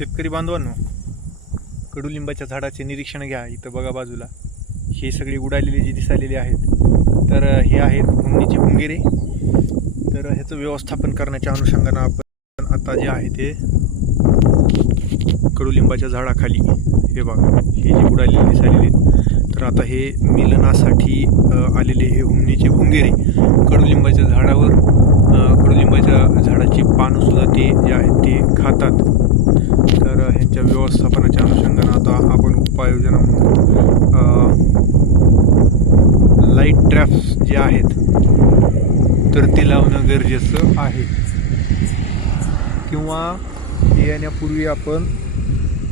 शेतकरी बांधवांनो कडुलिंबाच्या झाडाचे निरीक्षण घ्या इथं बघा बाजूला. हे सगळे उडालेले जे दिसालेले आहेत तर हे आहेत हुमणीचे भुंगेरे. तर ह्याचं व्यवस्थापन करण्याच्या अनुषंगानं आपण आता जे आहे ते कडुलिंबाच्या झाडाखाली हे बघा हे जे उडालेले दिसालेले आहेत. तर आता हे मिलनासाठी आलेले हे हुमणीचे भुंगेरे कडुलिंबाच्या झाडावर कडुलिंबाच्या झाडाची पानंसुद्धा ते जे आहेत ते खातात. तर ह्यांच्या व्यवस्थापनाच्या अनुषंगानं आता आपण उपाययोजना म्हणून लाइट ट्रॅप्स जे आहेत तर ते लावणं गरजेचं आहे. किंवा हे येण्यापूर्वी आपण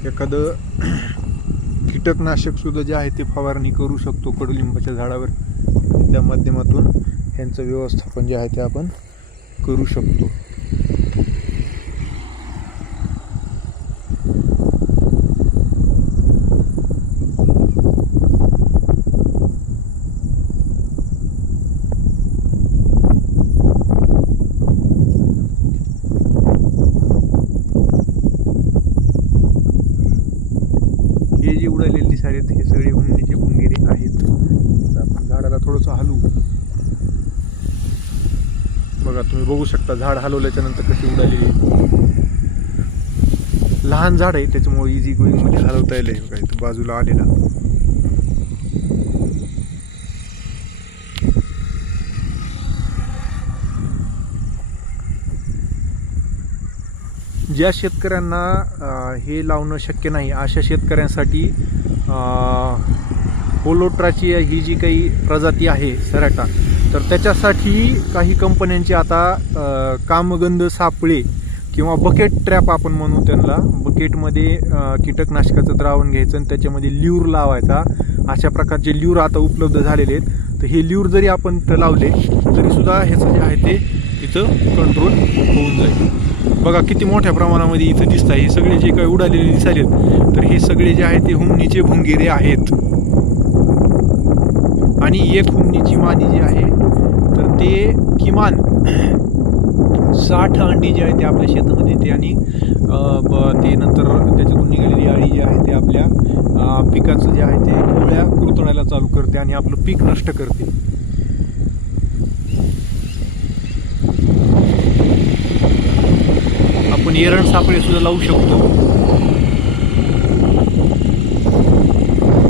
एखादं कीटकनाशकसुद्धा जे आहे ते फवारणी करू शकतो कडुलिंबाच्या झाडावर. त्या माध्यमातून ह्यांचं व्यवस्थापन जे आहे ते आपण करू शकतो हे जे उडालेले दिसालेत हे सगळे उमनीचे भुंगेरे आहेत. तर आपण झाडाला थोडंसं हलवू बघा तुम्ही बघू शकता झाड हलवल्याच्या नंतर कशी उडालेली लहान झाड आहे त्याच्यामुळे इझी गोईंगमध्ये हलवता येईल बघा इथं बाजूला आलेला. ज्या शेतकऱ्यांना हे लावणं शक्य नाही अशा शेतकऱ्यांसाठी होलोट्राची ही जी काही प्रजाती आहे सराटा तर त्याच्यासाठी काही कंपन्यांची आता कामगंध सापळे किंवा बकेट ट्रॅप आपण म्हणू त्यांना. बकेटमध्ये कीटकनाशकाचं द्रावण घ्यायचं आणि त्याच्यामध्ये ल्यूर लावायचा. अशा प्रकारचे ल्यूर आता उपलब्ध झालेले आहेत. तर हे ल्यूर जरी आपण लावले तरीसुद्धा ह्याचं जे आहे ते तिथं कंट्रोल होऊन जाईल. बघा किती मोठ्या प्रमाणामध्ये इथं दिसत आहे हे सगळे जे काही उडालेले दिसालेत तर हे सगळे जे आहे ते हुमणीचे भुंगेरे आहेत. आणि एक हुमणीची मादी जी आहे तर ते किमान साठ अंडी जे आहे ते आपल्या शेतामध्ये येते आणि ब- ते नंतर त्याच्यातून निघालेली अळी जी आहे ते आपल्या पिकाचं जे आहे ते गोळ्या कुरतडायला चालू करते आणि आपलं पीक नष्ट करते. एरंडचा आपण सुद्धा लावू शकतो